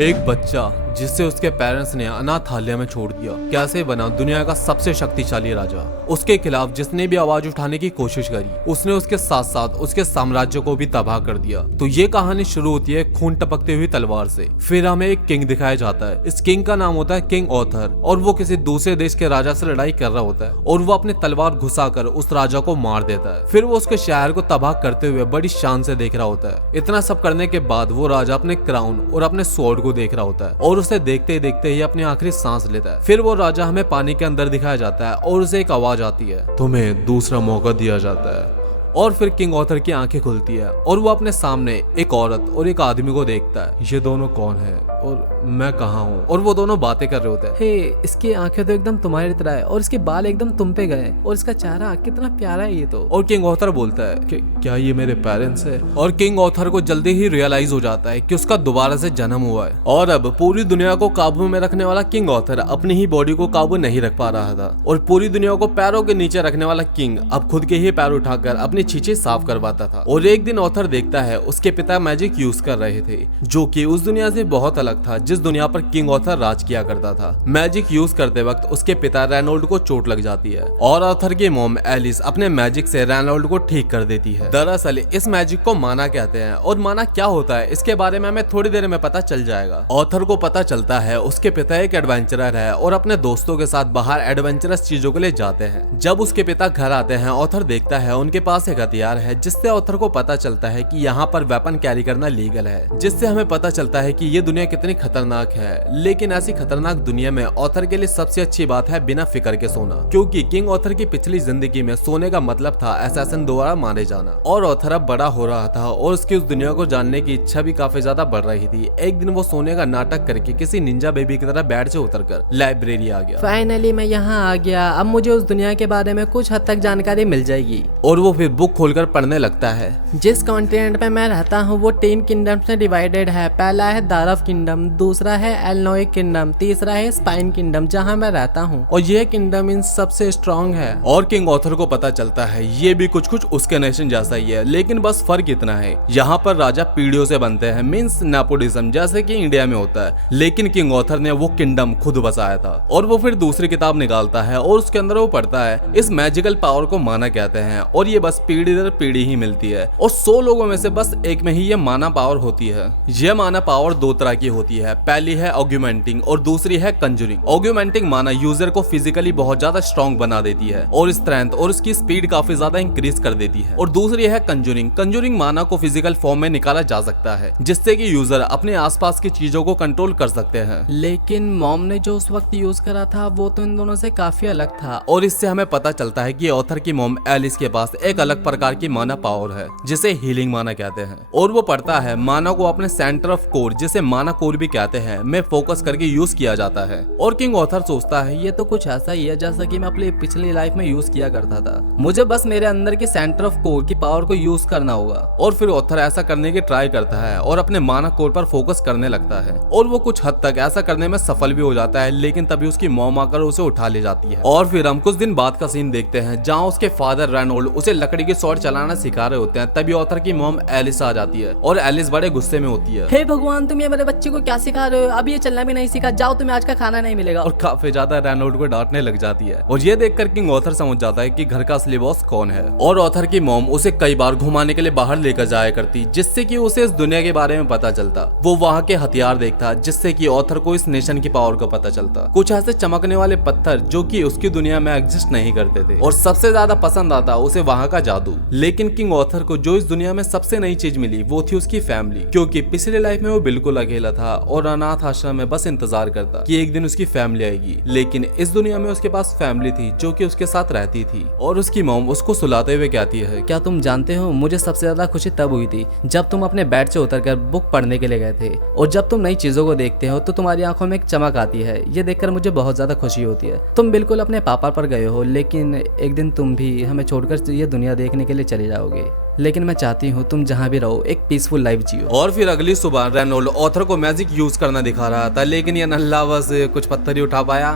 एक बच्चा जिसे उसके पेरेंट्स ने अनाथालय में छोड़ दिया कैसे बना दुनिया का सबसे शक्तिशाली राजा। उसके खिलाफ जिसने भी आवाज उठाने की कोशिश करी उसने उसके साथ साथ उसके साम्राज्य को भी तबाह कर दिया। तो ये कहानी शुरू होती है खून टपकती हुई तलवार से। फिर हमें एक किंग दिखाया जाता है। इस किंग का नाम होता है किंग ऑथर और वो किसी दूसरे देश के राजा से लड़ाई कर रहा होता है और वो अपनी तलवार घुसाकर उस राजा को मार देता है। फिर वो उसके शहर को तबाह करते हुए बड़ी शान से देख रहा होता है। इतना सब करने के बाद वो राजा अपने क्राउन और अपने स्वॉर्ड को देख रहा होता है और उसे देखते ही अपनी आखिरी सांस लेता है। फिर वो राजा हमें पानी के अंदर दिखाया जाता है और उसे एक आवाज आती है, तुम्हें दूसरा मौका दिया जाता है। और फिर किंग ऑथर की आंखें खुलती है और वो अपने सामने एक औरत और एक आदमी को देखता है। ये दोनों कौन है और मैं कहाँ हूँ? और वो दोनों बातें कर रहे होते हैं। हे, इसकी आंखें तो एकदम तुम्हारी तरह है और इसके बाल एकदम तुम पे गए और इसका चेहरा कितना प्यारा है ये तो। और किंग ऑथर बोलता है कि क्या ये मेरे पेरेंट्स है? और किंग ऑथर को जल्दी ही रियलाइज हो जाता है कि उसका दोबारा से जन्म हुआ है। और अब पूरी दुनिया को काबू में रखने वाला किंग ऑथर अपनी ही बॉडी को काबू नहीं रख पा रहा था और पूरी दुनिया को पैरों के नीचे रखने वाला किंग अब खुद के ही पैर उठाकर अपनी छींचे साफ करवाता था। और एक दिन ऑथर देखता है उसके पिता मैजिक यूज कर रहे थे जो कि उस दुनिया से बहुत अलग था जिस दुनिया पर किंग ऑथर राज किया करता था। मैजिक यूज करते वक्त उसके पिता रेनोल्ड को चोट लग जाती है और ऑथर की मॉम एलिस अपने मैजिक से रेनोल्ड को ठीक कर देती है। दरअसल इस मैजिक को माना कहते हैं और माना क्या होता है इसके बारे में हमें थोड़ी देर में पता चल जाएगा। ऑथर को पता चलता है उसके पिता एक एडवेंचरर है और अपने दोस्तों के साथ बाहर एडवेंचरस चीजों के लिए जाते हैं। जब उसके पिता घर आते हैं ऑथर देखता है उनके पास एक हथियार है जिससे ऑथर को पता चलता है कि यहाँ पर वेपन कैरी करना लीगल है, जिससे हमें पता चलता है कि ये दुनिया कितनी खतरनाक है। लेकिन ऐसी खतरनाक दुनिया में ऑथर के लिए सबसे अच्छी बात है बिना फिक्र के सोना, क्योंकि किंग ऑथर की पिछली जिंदगी में सोने का मतलब था असैसिन द्वारा मारे जाना। और ऑथर अब बड़ा हो रहा था और उसकी उस दुनिया को जानने की इच्छा भी काफी ज्यादा बढ़ रही थी। एक दिन वो सोने का नाटक करके किसी निंजा बेबी की तरह बेड से उतरकर लाइब्रेरी आ गया। फाइनली मैं यहाँ आ गया, अब मुझे उस दुनिया के बारे में कुछ हद तक जानकारी मिल जाएगी। और वो फिर बुक खोलकर पढ़ने लगता है। जिस कॉन्टिनेंट में मैं रहता हूँ वो 3 किंगडम्स में डिवाइडेड है। पहला है दारफ किंगडम, दूसरा है एलनोइक किंगडम, तीसरा है स्पाइन किंगडम जहाँ मैं रहता हूँ और यह किंगडम इन सबसे स्ट्रॉन्ग है। और किंग ऑथर को पता चलता है ये भी कुछ उसके नेशन जैसा ही है, लेकिन बस फर्क इतना है यहाँ पर राजा पीढ़ियों से बनते हैं, मींस नेपोटिज्म जैसे कि इंडिया में होता है। लेकिन किंग ऑथर ने वो किंगडम खुद बसाया था। और वो फिर दूसरी किताब निकालता है और उसके अंदर वो पढ़ता है इस मैजिकल पावर को माना कहते हैं और ये बस पीढ़ी दर पीढ़ी ही मिलती है और 100 लोगों में से बस एक में ही ये माना पावर होती है। ये माना पावर 2 तरह की होती है, पहली है ऑग्यूमेंटिंग और दूसरी है कंजूरिंग। ऑग्यूमेंटिंग माना यूजर को फिजिकली बहुत ज्यादा स्ट्रॉन्ग बना देती है और स्ट्रेंथ और उसकी स्पीड काफी ज्यादा इंक्रीज कर देती है। और दूसरी है कंजूरिंग। कंजूरिंग माना को फिजिकल फॉर्म में निकाला जा सकता है जिससे कि यूजर अपने आसपास की चीजों को कंट्रोल कर सकते हैं। लेकिन मॉम ने जो उस वक्त यूज करा था वो तो इन दोनों से काफी अलग था। और इससे हमें पता चलता है कि ऑथर की मॉम एलिस के पास एक अलग प्रकार की माना पावर है जिसे हीलिंग माना कहते हैं। और वो पढ़ता है माना को अपने सेंटर ऑफ कोर जिसे माना कोर भी कहते हैं में फोकस करके यूज किया जाता है। और किंग ऑथर सोचता है ये तो कुछ ऐसा ही है जैसा कि मैं अपनी पिछली लाइफ में यूज किया करता था, मुझे बस मेरे अंदर के सेंटर ऑफ कोर की पावर को यूज करना होगा। और फिर ऑथर ऐसा करने की ट्राई करता है और अपने माना कोर पर फोकस करने लगता है और वो कुछ हद तक ऐसा करने में सफल भी हो जाता है, लेकिन तभी उसकी मॉम आकर उसे उठा ले जाती है। और फिर हम कुछ दिन बाद का सीन देखते हैं जहाँ उसके फादर रेनोल्ड उसे लकड़ी की स्वॉर्ड चलाना सिखा रहे होते हैं। तभी ऑथर की मॉम एलिस आ जाती है और एलिस बड़े गुस्से में होती है। हे भगवान, तुम ये मेरे बच्चे को क्या सिखा रहे हो? अब ये चलना भी नहीं सीखा, जाओ तुम्हें आज का खाना नहीं मिलेगा। और काफी ज्यादा रेनोल्ड को डांटने लग जाती है और ये देखकर किंग ऑथर समझ जाता है कि घर का असली बॉस कौन है। और ऑथर की मॉम उसे कई बार घुमाने के लिए बाहर लेकर जाया करती जिससे कि उसे इस दुनिया के बारे में पता चलता। वो वहाँ के हथियार देखता जिससे कि ऑथर को इस नेशन की पावर का पता चलता। कुछ ऐसे चमकने वाले पत्थर जो कि उसकी दुनिया में एग्जिस्ट नहीं करते थे और सबसे ज्यादा पसंद आता उसे वहाँ का जादू। लेकिन किंग ऑथर को जो इस दुनिया में सबसे नई चीज मिली वो थी उसकी फैमिली, क्योंकि पिछले लाइफ में वो बिल्कुल अकेला था और अनाथ आश्रम में बस इंतजार करता कि एक दिन उसकी फैमिली आएगी। लेकिन इस दुनिया में उसके पास फैमिली थी जो कि उसके साथ रहती थी। और उसकी मॉम उसको सुलाते हुए कहती है, क्या तुम जानते हो मुझे सबसे ज्यादा खुशी तब हुई थी जब तुम अपने बेड से उतरकर बुक पढ़ने के लिए गए थे। और जब तुम नई चीजों को देखते हो तो तुम्हारी आंखों में एक चमक आती है, ये देखकर मुझे बहुत ज्यादा खुशी होती है। तुम बिल्कुल अपने पापा पर गए हो, लेकिन एक दिन तुम भी हमें छोड़कर ये दुनिया देखने के लिए चले जाओगे। लेकिन मैं चाहती हूँ तुम जहाँ भी रहो एक पीसफुल लाइफ जियो। और फिर अगली सुबह रेनोल्ड ऑथर को मैजिक यूज करना दिखा रहा था, लेकिन ये नल्ला बस कुछ पत्थर ही उठा पाया।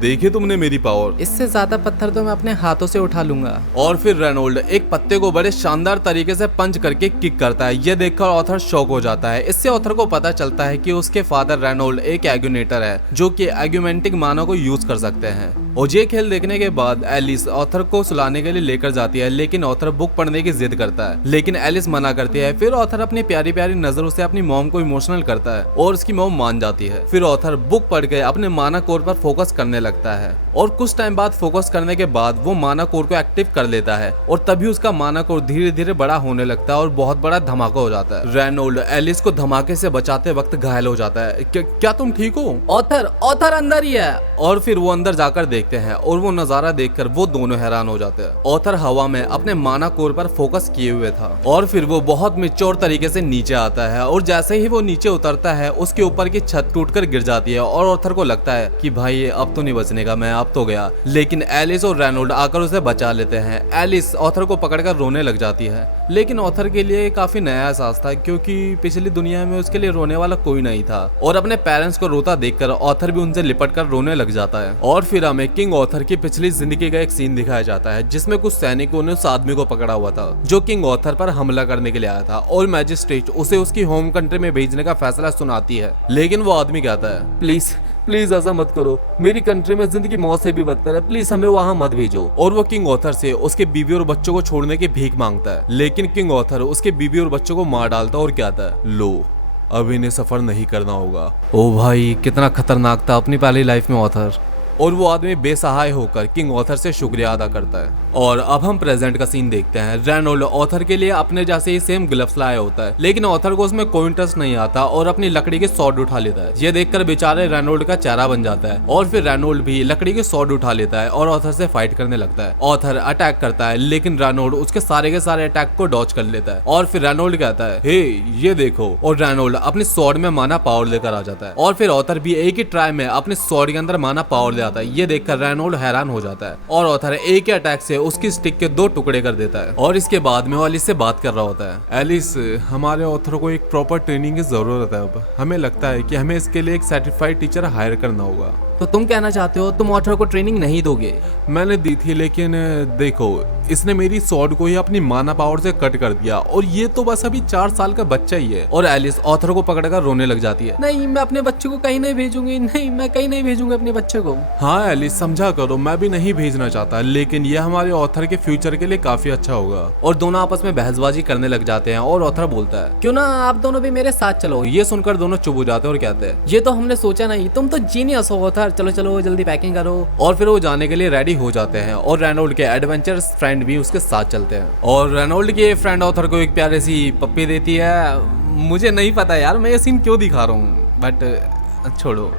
देखिए तुमने मेरी पावर, इससे ज्यादा पत्थर तो मैं अपने हाथों से उठा लूंगा। और फिर रेनोल्ड एक पत्ते को बड़े शानदार तरीके से पंच करके किक करता है। ये देखकर ऑथर शॉक हो जाता है। इससे ऑथर को पता चलता है कि उसके फादर रेनोल्ड एक एग्यूनेटर है जो कि एग्यूमेंटिक मानव को यूज कर सकते हैं। और ये खेल देखने के बाद एलिस ऑथर को सुलाने के लिए लेकर जाती है, लेकिन ऑथर बुक पढ़ने की जिद करता है, लेकिन एलिस मना करती है। फिर ऑथर अपनी प्यारी प्यारी नजरों से अपनी मॉम को इमोशनल करता है और उसकी मॉम मान जाती है। फिर ऑथर बुक पढ़ के अपने माना कोर पर फोकस करने लगता है और कुछ टाइम बाद फोकस करने के बाद वो माना कोर को एक्टिव कर लेता है और तभी उसका माना कोर धीरे धीरे बड़ा होने लगता है और बहुत बड़ा धमाका हो जाता है। रेनोल्ड एलिस को धमाके से बचाते वक्त घायल हो जाता है। क्या तुम ठीक हो? ऑथर अंदर ही है। और फिर वो अंदर जाकर देखते हैं और वो नजारा देखकर वो दोनों हैरान हो जाते हैं। ऑथर हवा में अपने माना कोर पर फोकस किए हुए था और फिर वो बहुत मैच्योर तरीके से नीचे आता है और जैसे ही वो नीचे उतरता है उसके ऊपर की छत टूटकर गिर जाती है और ऑथर को लगता है कि भाई ये अब तो नहीं बचने का, मैं अब तो गया। लेकिन एलिस और रेनोल्ड आकर उसे बचा लेते हैं। एलिस ऑथर को पकड़कर रोने लग जाती है, लेकिन ऑथर के लिए काफी नया एहसास था क्योंकि पिछली दुनिया में उसके लिए रोने वाला कोई नहीं था। और अपने पेरेंट्स को रोता देखकर ऑथर भी उनसे लिपट कर रोने लग जाता है। और फिर हमें किंग ऑथर की पिछली जिंदगी का एक सीन दिखाया जाता है जिसमें कुछ सैनिकों ने उस आदमी को पकड़ा हुआ था जो किंग ऑथर पर हमला करने के लिए आया था और मैजिस्ट्रेट उसे उसकी होम कंट्री में भेजने का फैसला सुनाती है। लेकिन वो आदमी कहता है, प्लीज ऐसा मत करो, मेरी कंट्री में जिंदगी मौत से भी बदतर है, प्लीज हमें वहां मत भेजो। और वो किंग ऑथर से उसके बीवी और बच्चों को छोड़ने की भीख मांगता है, लेकिन किंग ऑथर उसके बीवी और बच्चों को मार डालता है और कहता है, लो अब इन्हें सफर नहीं करना होगा। ओ भाई कितना खतरनाक था अपनी पहली लाइफ में ऑथर। और वो आदमी बेसहाय होकर किंग ऑथर से शुक्रिया अदा करता है। और अब हम प्रेजेंट का सीन देखते हैं। रेनोल्ड ऑथर के लिए अपने जैसे ही सेम ग्लव्स लाया होता है, लेकिन ऑथर को उसमें कोई इंटरेस्ट नहीं आता और अपनी लकड़ी के सॉर्ड उठा लेता है। ये देखकर बेचारे रेनोल्ड का चेहरा बन जाता है और फिर रेनोल्ड भी लकड़ी के सॉर्ड उठा लेता है और ऑथर से फाइट करने लगता है। ऑथर अटैक करता है, लेकिन रेनोल्ड उसके सारे के सारे अटैक को डॉच कर लेता है। और फिर रेनोल्ड कहता है, हे ये देखो, और रेनोल्ड अपनी सॉर्ड में माना पावर लेकर आ जाता है। और फिर ऑथर भी एक ही ट्राई में अपने सॉर्ड के अंदर माना पावर ले आता है। ये देखकर रेनोल्ड हैरान हो जाता है और ऑथर एक ही अटैक से उसकी स्टिक के 2 टुकड़े कर देता है। और इसके बाद में वो एलिस से बात कर रहा होता है। एलिस, हमारे ऑथर को एक प्रॉपर ट्रेनिंग की जरूरत है। अब हमें लगता है कि हमें इसके लिए एक सर्टिफाइड टीचर हायर करना होगा। तो तुम कहना चाहते हो तुम ऑथर को ट्रेनिंग नहीं दोगे? मैंने दी थी, लेकिन देखो इसने मेरी सॉर्ड को ही अपनी माना पावर से कट कर दिया और ये तो बस अभी 4 साल का बच्चा ही है। और एलिस ऑथर को पकड़कर रोने लग जाती है। नहीं, मैं अपने बच्चे को कहीं नहीं भेजूंगी, नहीं मैं कहीं नहीं भेजूंगी अपने बच्चे को। हाँ एलिस समझा करो, मैं भी नहीं भेजना चाहता, लेकिन ये हमारे ऑथर के फ्यूचर के लिए काफी अच्छा होगा। और दोनों आपस में बहसबाजी करने लग जाते हैं और ऑथर बोलता है, क्यों ना आप दोनों भी मेरे साथ चलो। ये सुनकर दोनों चुप हो जाते हैं और कहते हैं, ये तो हमने सोचा नहीं, तुम तो जीनियस हो ऑथर, चलो चलो जल्दी पैकिंग करो। और फिर वो जाने के लिए रेडी हो जाते हैं और रेनोल्ड के एडवेंचरस फ्रेंड भी उसके साथ चलते हैं। और रेनोल्ड की फ्रेंड ऑथर को एक प्यारी सी पप्पी देती है। मुझे नहीं पता यार मैं ये सीन क्यों दिखा रहा हूँ, बट छोड़ो।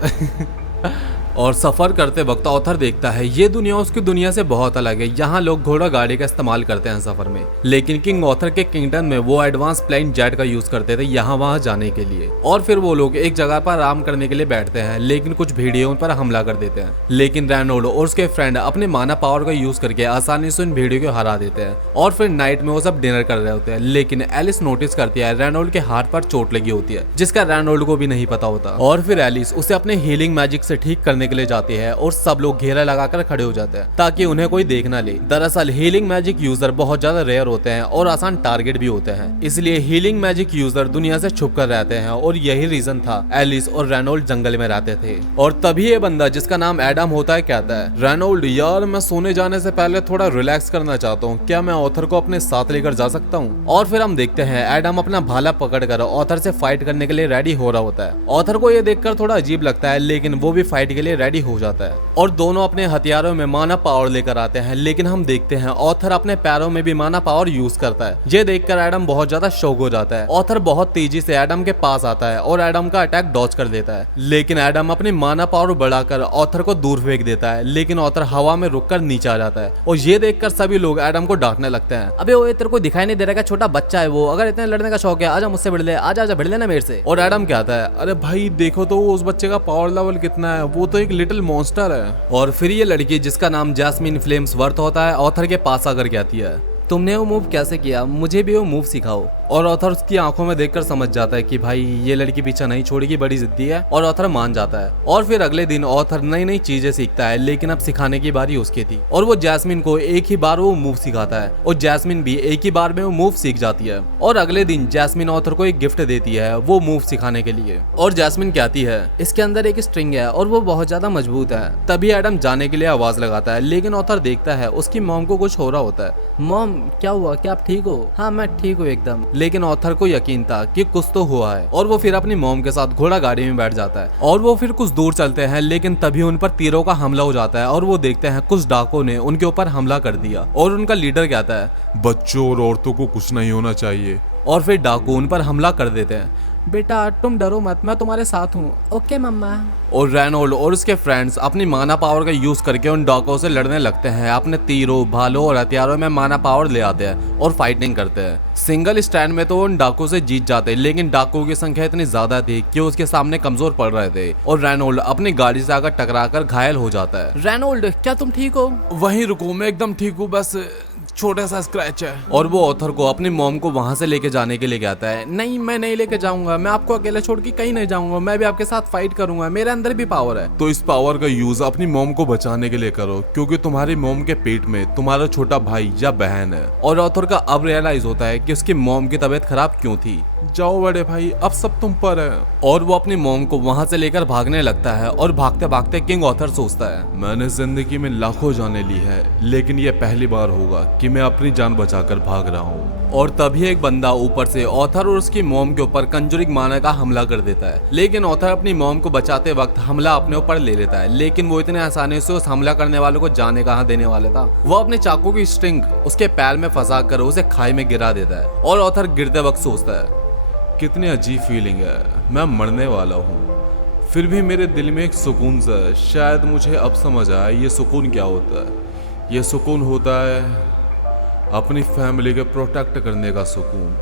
और सफर करते वक्त ऑथर देखता है ये दुनिया उसकी दुनिया से बहुत अलग है। यहाँ लोग घोड़ा गाड़ी का इस्तेमाल करते हैं सफर में, लेकिन किंग ऑथर के किंगडम में वो एडवांस प्लेन जेट का यूज करते थे यहाँ वहाँ जाने के लिए। और फिर वो लोग एक जगह पर आराम करने के लिए बैठते हैं, लेकिन कुछ भेड़िए उन पर हमला कर देते हैं। लेकिन रेनोल्ड और उसके फ्रेंड अपने माना पावर का यूज करके आसानी से उन भेड़ियों को हरा देते हैं। और फिर नाइट में वो सब डिनर कर रहे होते हैं, लेकिन एलिस नोटिस करती है रेनोल्ड के हाथ पर चोट लगी होती है, जिसका रेनोल्ड को भी नहीं पता होता। और फिर एलिस उसे अपने हीलिंग मैजिक से ठीक करने के लिए जाती है और सब लोग घेरा लगाकर खड़े हो जाते हैं ताकि उन्हें कोई देख ना ले। दरअसल हीलिंग मैजिक यूजर बहुत ज्यादा रेयर होते हैं और आसान टारगेट भी होते हैं, इसलिए हीलिंग मैजिक यूजर दुनिया से छुप कर रहते हैं। और यही रीजन था एलिस और रेनोल्ड जंगल में रहते थे। और तभी ये बंदा जिसका नाम एडम होता है कहता है, रेनोल्ड यार मैं सोने जाने से पहले थोड़ा रिलैक्स करना चाहता हूँ, क्या मैं ऑथर को अपने साथ लेकर जा सकता हूँ? और फिर हम देखते हैं एडम अपना भाला पकड़कर ऑथर से फाइट करने के लिए रेडी हो रहा होता है। ऑथर को ये देखकर थोड़ा अजीब लगता है, लेकिन वो भी फाइट के लिए रेडी हो जाता है और दोनों अपने हथियारों में माना पावर लेकर आते हैं। लेकिन हम देखते हैं ऑथर अपने पैरों में भी माना पावर यूज करता है। ये देखकर एडम बहुत ज्यादा शॉक हो जाता है। ऑथर बहुत तेजी से एडम के पास आता है और एडम का अटैक डॉच कर देता है, लेकिन एडम अपनी माना पावर बढ़ाकर ऑथर को दूर फेंक देता है। लेकिन ऑथर हवा में रुककर नीचे आ जाता है और ये देखकर सभी लोग एडम को डांटने लगते हैं। अबे ओए तेरे को दिखाई नहीं दे रहा, छोटा बच्चा है वो, अगर इतने लड़ने का शौक है आजा मुझसे भिड़ ले, आजा भिड़ लेना मेरे से। और एडम कहता है, अरे भाई देखो तो उस बच्चे का पावर लेवल कितना है, वो तो एक लिटिल मॉन्स्टर है। और फिर ये लड़की जिसका नाम जैस्मिन फ्लेम्स वर्थ होता है ऑथर के पास आकर कहती है, तुमने वो मूव कैसे किया, मुझे भी वो मूव सिखाओ। और ऑथर उसकी आंखों में देखकर समझ जाता है कि भाई ये लड़की पीछा नहीं छोड़ेगी, बड़ी जिद्दी है, और ऑथर मान जाता है। और फिर अगले दिन ऑथर नई नई चीजें सीखता है, लेकिन अब सिखाने की बारी उसकी थी और वो जैस्मिन को एक ही बार वो मूव सिखाता है और जैस्मिन भी एक ही बार में वो मूव सीख जाती है। और अगले दिन जैस्मिन ऑथर को एक गिफ्ट देती है वो मूव सिखाने के लिए। और जैस्मिन कहती है इसके अंदर एक स्ट्रिंग है और वो बहुत ज्यादा मजबूत है। तभी एडम जाने के लिए आवाज लगाता है, लेकिन ऑथर देखता है उसकी मॉम को कुछ हो रहा होता है। मॉम क्या हुआ, क्या आप ठीक हो? हाँ मैं ठीक हूँ एकदम। लेकिन ऑथर को यकीन था कि कुछ तो हुआ है और वो फिर अपनी मॉम के साथ घोड़ा गाड़ी में बैठ जाता है और वो फिर कुछ दूर चलते हैं, लेकिन तभी उन पर तीरों का हमला हो जाता है और वो देखते हैं कुछ डाकुओं ने उनके ऊपर हमला कर दिया। और उनका लीडर कहता है बच्चों और औरतों को कुछ नहीं होना चाहिए। और फिर डाकू उन पर हमला कर देते हैं। बेटा तुम डरो मत, मैं तुम्हारे साथ हूँ। ओके मम्मा। और रेनोल्ड और उसके फ्रेंड्स अपनी माना पावर का यूज करके उन डाकुओं से लड़ने लगते हैं। अपने तीरों, भालों और हथियारों में माना पावर ले आते हैं और फाइटिंग करते हैं। सिंगल स्टैंड में तो उन डाकुओं से जीत जाते, लेकिन डाकुओं की संख्या इतनी ज्यादा थी कि उसके सामने कमजोर पड़ रहे थे और रेनोल्ड अपनी गाड़ी से आकर टकराकर घायल हो जाता है। रेनोल्ड क्या तुम ठीक हो? वहीं रुको, मैं एकदम ठीक हूँ, बस छोटा सा स्क्रैच है। और वो ऑथर को अपनी मॉम को वहां से लेके जाने के लिए कहता है। नहीं मैं नहीं लेके जाऊंगा, मैं आपको अकेले छोड़ के कहीं नहीं जाऊंगा, मैं भी आपके साथ फाइट करूंगा, मेरे अंदर भी पावर है। तो इस पावर का यूज अपनी मॉम को बचाने के लिए करो, क्योंकि तुम्हारी मॉम के पेट में तुम्हारा छोटा भाई या बहन है। और ऑथर का अब रियलाइज होता है कि उसकी मॉम की तबीयत खराब क्यों थी। जाओ बड़े भाई, अब सब तुम पर है। और वो अपनी मॉम को वहां से लेकर भागने लगता है और भागते भागते किंग ऑथर सोचता है मैंने जिंदगी में लाखों जानें ली है, लेकिन ये पहली बार होगा कि मैं अपनी जान बचाकर भाग रहा हूँ। और तभी एक बंदा ऊपर से ऑथर और उसकी मॉम के ऊपर कंजूरिंग माना का हमला कर देता है। लेकिन ऑथर अपनी मॉम को बचाते वक्त हमला अपने ऊपर ले लेता है, लेकिन वो इतने आसानी से उस हमला करने वालों को जाने कहाँ देने वाला था। वो अपने चाकू की स्ट्रिंग उसके पैर में फंसा कर उसे खाई में गिरा देता है और ऑथर गिरते वक्त सोचता है कितनी अजीब फीलिंग है, मैं मरने वाला हूँ, फिर भी मेरे दिल में एक सुकून सा है। शायद मुझे अब समझ आया ये सुकून क्या होता है। ये सुकून होता है अपनी फैमिली के प्रोटेक्ट करने का सुकून।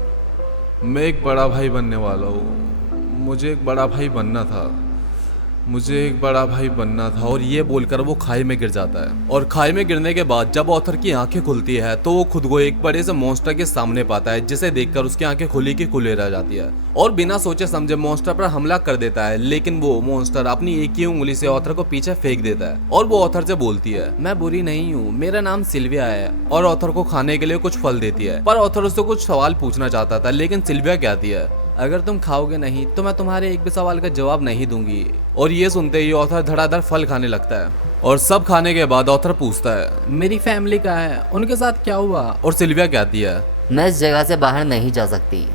मैं एक बड़ा भाई बनने वाला हूँ, मुझे एक बड़ा भाई बनना था, मुझे एक बड़ा भाई बनना था। और ये बोलकर वो खाई में गिर जाता है। और खाई में गिरने के बाद जब ऑथर की आंखें खुलती है तो वो खुद को एक बड़े से मॉन्स्टर के सामने पाता है, जिसे देखकर उसकी आंखें खुली की खुले रह जाती है और बिना सोचे समझे मॉन्स्टर पर हमला कर देता है। लेकिन वो मॉन्स्टर अपनी एक ही उंगली से ऑथर को पीछे फेंक देता है और वो ऑथर से बोलती है मैं बुरी नहीं हूँ, मेरा नाम सिल्विया है। और ऑथर को खाने के लिए कुछ फल देती है। पर ऑथर उससे कुछ सवाल पूछना चाहता था, लेकिन सिल्विया कहती है अगर तुम खाओगे नहीं तो मैं तुम्हारे एक भी सवाल का जवाब नहीं दूंगी। और ये सुनते ही ऑथर धड़ाधड़ फल खाने लगता है। और सब खाने के बाद ऑथर पूछता है मेरी फैमिली कहाँ है, उनके साथ क्या हुआ? और सिल्विया कहती है मैं इस जगह से बाहर नहीं जा सकती,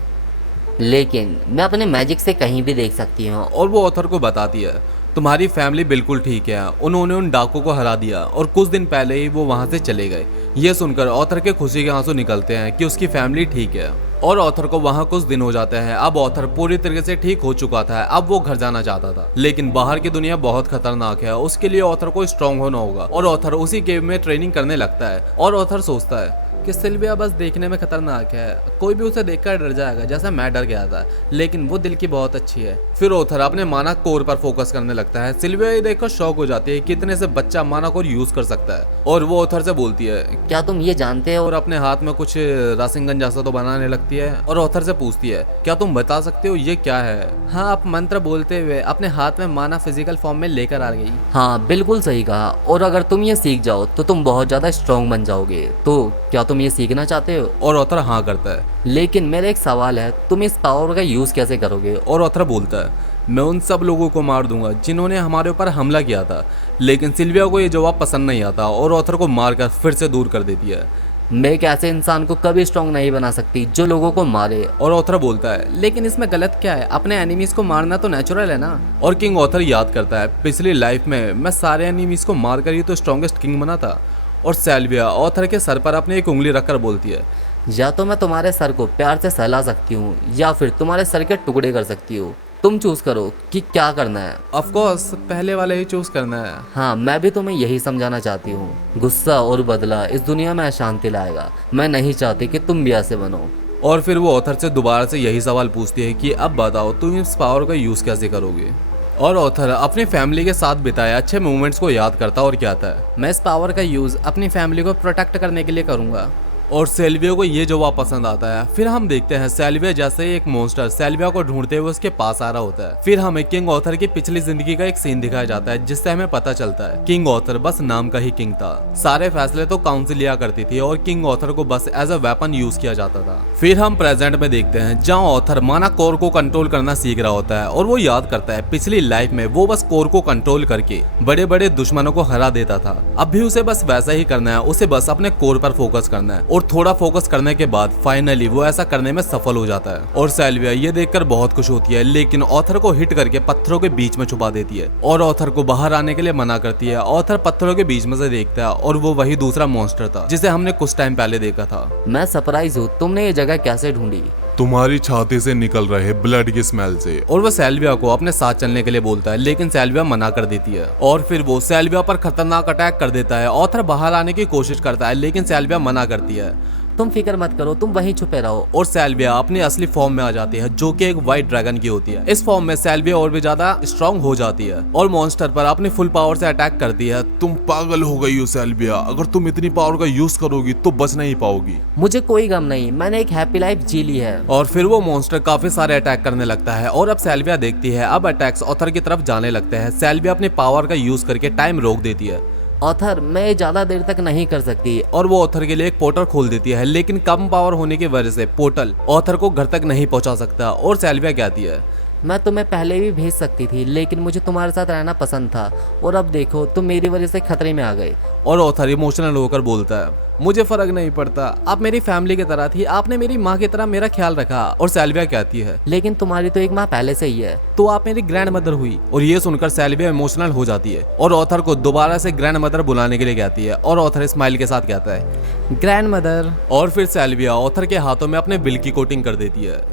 लेकिन मैं अपने मैजिक से कहीं भी देख सकती हूँ। और वो ऑथर को बताती है तुम्हारी फैमिली बिल्कुल ठीक है, उन्होंने उन डाकू को हरा दिया और कुछ दिन पहले ही वो वहां से चले गए। ये सुनकर ऑथर के खुशी के आंसू निकलते हैं कि उसकी फैमिली ठीक है। और ऑथर को वहां कुछ दिन हो जाते हैं। अब ऑथर पूरी तरीके से ठीक हो चुका था, अब वो घर जाना चाहता था, लेकिन बाहर की दुनिया बहुत खतरनाक है, उसके लिए ऑथर को स्ट्रांग होना होगा। और ऑथर उसी केव में ट्रेनिंग करने लगता है। और ऑथर सोचता है कि सिल्विया बस देखने में खतरनाक है, कोई भी उसे देखकर डर जाएगा जैसा मैं डर गया था, लेकिन वो दिल की बहुत अच्छी है। फिर ऑथर अपने माना कोर पर फोकस करने लगता है। सिल्विया ये देखकर शॉक हो जाती है कि इतने से बच्चा माना कोर यूज कर सकता है। और वो ऑथर से बोलती है क्या तुम ये जानते हो? और अपने हाथ में कुछ रासिंगन जैसा तो बनाने लगती है। और ऑथर से पूछती है क्या तुम बता सकते हो ये क्या है? हाँ, आप मंत्र बोलते हुए अपने हाथ में माना फिजिकल फॉर्म में लेकर आ गई। हाँ बिल्कुल सही कहा। और अगर तुम ये सीख जाओ तो तुम बहुत ज्यादा स्ट्रांग बन जाओगे। तो क्या तुम ये सीखना चाहते हो? और ऑथर हाँ करता है। लेकिन मेरा एक सवाल है, तुम इस पावर का यूज कैसे करोगे? और ऑथर बोलता है मैं उन सब लोगों को मार दूंगा जिन्होंने हमारे ऊपर हमला किया था। लेकिन सिल्विया को ये जवाब पसंद नहीं आता और ऑथर को मारकर फिर से दूर कर देती है। मैं एक ऐसे इंसान को कभी स्ट्रांग नहीं बना सकती जो लोगों को मारे। और ऑथर बोलता है लेकिन इसमें गलत क्या है, अपने एनिमीज को मारना तो नेचुरल है ना। और किंग ऑथर याद करता है पिछली लाइफ में मैं सारे एनिमीज को मारकर ही तो स्ट्रॉन्गेस्ट किंग बना था। और सिल्विया ऑथर के सर पर अपनी एक उंगली रखकर बोलती है या तो मैं तुम्हारे सर को प्यार से सहला सकती हूँ या फिर तुम्हारे सर के टुकड़े कर सकती हूँ। तुम चूज करो कि क्या करना है। ऑफ कोर्स पहले वाले ही चूज करना है। हाँ, मैं भी तुम्हें यही समझाना चाहती हूँ। गुस्सा और बदला इस दुनिया में अशांति लाएगा। मैं नहीं चाहती कि तुम भी ऐसे बनो। और फिर वो ऑथर से दोबारा से यही सवाल पूछती है कि अब बताओ तुम इस पावर का यूज कैसे करोगे? और ऑथर अपनी फैमिली के साथ बिताए अच्छे मोमेंट्स को याद करता और कहता है मैं इस पावर का यूज अपनी फैमिली को प्रोटेक्ट करने के लिए करूंगा। और सेल्विया को ये जवाब पसंद आता है। फिर हम देखते हैं सेल्विया जैसे ही एक मॉन्स्टर सेल्विया को ढूंढते हुए उसके पास आ रहा होता है। फिर हमें किंग ऑथर की पिछली जिंदगी का एक सीन दिखाया जाता है जिससे हमें पता चलता है किंग ऑथर बस नाम का ही किंग था। सारे फैसले तो काउंसिल लिया करती थी और किंग ऑथर को बस एज अ वेपन यूज किया जाता था। फिर हम प्रेजेंट में देखते हैं जहाँ ऑथर माना कोर को कंट्रोल करना सीख रहा होता है और वो याद करता है पिछली लाइफ में वो बस कोर को कंट्रोल करके बड़े बड़े दुश्मनों को हरा देता था। अब भी उसे बस वैसा ही करना है, उसे बस अपने कोर पर फोकस करना है और थोड़ा फोकस करने के बाद फाइनली वो ऐसा करने में सफल हो जाता है। और सेल्विया ये देखकर बहुत खुश होती है लेकिन ऑथर को हिट करके पत्थरों के बीच में छुपा देती है और ऑथर को बाहर आने के लिए मना करती है। ऑथर पत्थरों के बीच में से देखता है और वो वही दूसरा मॉन्स्टर था जिसे हमने कुछ टाइम पहले देखा था। मैं सरप्राइज हूँ, तुमने ये जगह कैसे ढूंढी? तुम्हारी छाती से निकल रहे ब्लड की स्मेल से। और वो सेल्विया को अपने साथ चलने के लिए बोलता है लेकिन सेल्विया मना कर देती है और फिर वो सेल्विया पर खतरनाक अटैक कर देता है। ऑथर बाहर आने की कोशिश करता है लेकिन सेल्विया मना करती है। तुम फिक्र मत करो, तुम वहीं छुपे रहो। और सेल्विया अपनी असली फॉर्म में आ जाती है जो कि एक व्हाइट ड्रैगन की होती है। इस फॉर्म में सेल्विया और भी ज्यादा स्ट्रांग हो जाती है और मॉन्स्टर पर अपनी फुल पावर से अटैक करती है। तुम पागल हो गई हो सेल्विया, अगर तुम इतनी पावर का यूज करोगी तो बच नहीं पाओगी। मुझे कोई गम नहीं, मैंने एक हैप्पी लाइफ जी ली है। और फिर वो मॉन्स्टर काफी सारे अटैक करने लगता है और अब सेल्विया देखती है अब अटैक्स ऑथर की तरफ जाने लगते हैं। सेल्विया अपनी पावर का यूज करके टाइम रोक देती है ऑथर, मैं ज्यादा देर तक नहीं कर सकती। और वो ऑथर के लिए एक पोर्टल खोल देती है लेकिन कम पावर होने की वजह से पोर्टल ऑथर को घर तक नहीं पहुंचा सकता। और सेल्विया कहती है मैं तुम्हें पहले भी भेज सकती थी लेकिन मुझे तुम्हारे साथ रहना पसंद था और अब देखो तुम मेरी वजह से खतरे में आ गए। और ऑथर इमोशनल होकर बोलता है मुझे फर्क नहीं पड़ता, आप मेरी फैमिली की तरह थी, आपने मेरी माँ की तरह मेरा ख्याल रखा। और सेल्विया कहती है लेकिन तुम्हारी तो एक माँ पहले से ही है। तो आप मेरी ग्रैंड मदर हुई। और ये सुनकर सेल्विया इमोशनल हो जाती है और ऑथर को दोबारा से ग्रैंड मदर बुलाने के लिए कहती है और ऑथर स्माइल के साथ कहता है ग्रैंड मदर। और फिर सेल्विया ऑथर के हाथों में अपने बिल की कोटिंग कर देती है।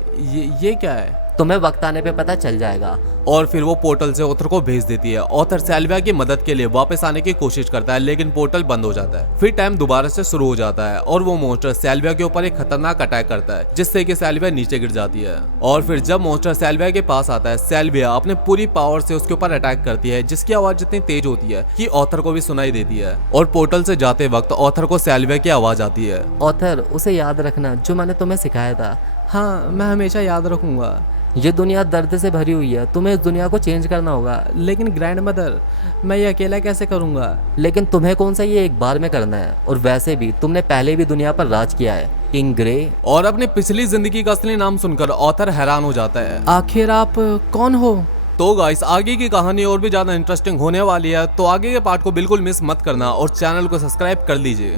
ये क्या है? तुम्हें वक्त आने पे पता चल जाएगा। और फिर वो पोर्टल से ऑथर को भेज देती है। ऑथर सेल्विया की मदद के लिए वापस आने की कोशिश करता है लेकिन पोर्टल बंद हो जाता है। फिर टाइम दोबारा से शुरू हो जाता है और वो मॉन्स्टर सेल्विया के ऊपर एक खतरनाक अटैक करता है जिससे कि सेल्विया नीचे गिर जाती है। और फिर जब मॉन्स्टर सेल्विया के पास आता है सेल्विया अपने पूरी पावर से उसके ऊपर अटैक करती है जिसकी आवाज इतनी तेज होती है कि ऑथर को भी सुनाई देती है। और पोर्टल से जाते वक्त ऑथर को सेल्विया की आवाज आती है ऑथर, उसे याद रखना जो मैंने तुम्हें सिखाया था। हाँ, मैं हमेशा याद रखूंगा। ये दुनिया दर्द से भरी हुई है, तुम्हें इस दुनिया को चेंज करना होगा। लेकिन ग्रैंड मदर, मैं ये अकेला कैसे करूंगा? लेकिन तुम्हें कौन सा ये एक बार में करना है, और वैसे भी तुमने पहले भी दुनिया पर राज किया है। King grey. और अपनी पिछली जिंदगी का असली नाम सुनकर ऑथर हैरान हो जाता है। आखिर आप कौन हो? तो गाइस आगे की कहानी और भी ज्यादा इंटरेस्टिंग होने वाली है तो आगे के पार्ट को बिल्कुल मिस मत करना और चैनल को सब्सक्राइब कर लीजिए।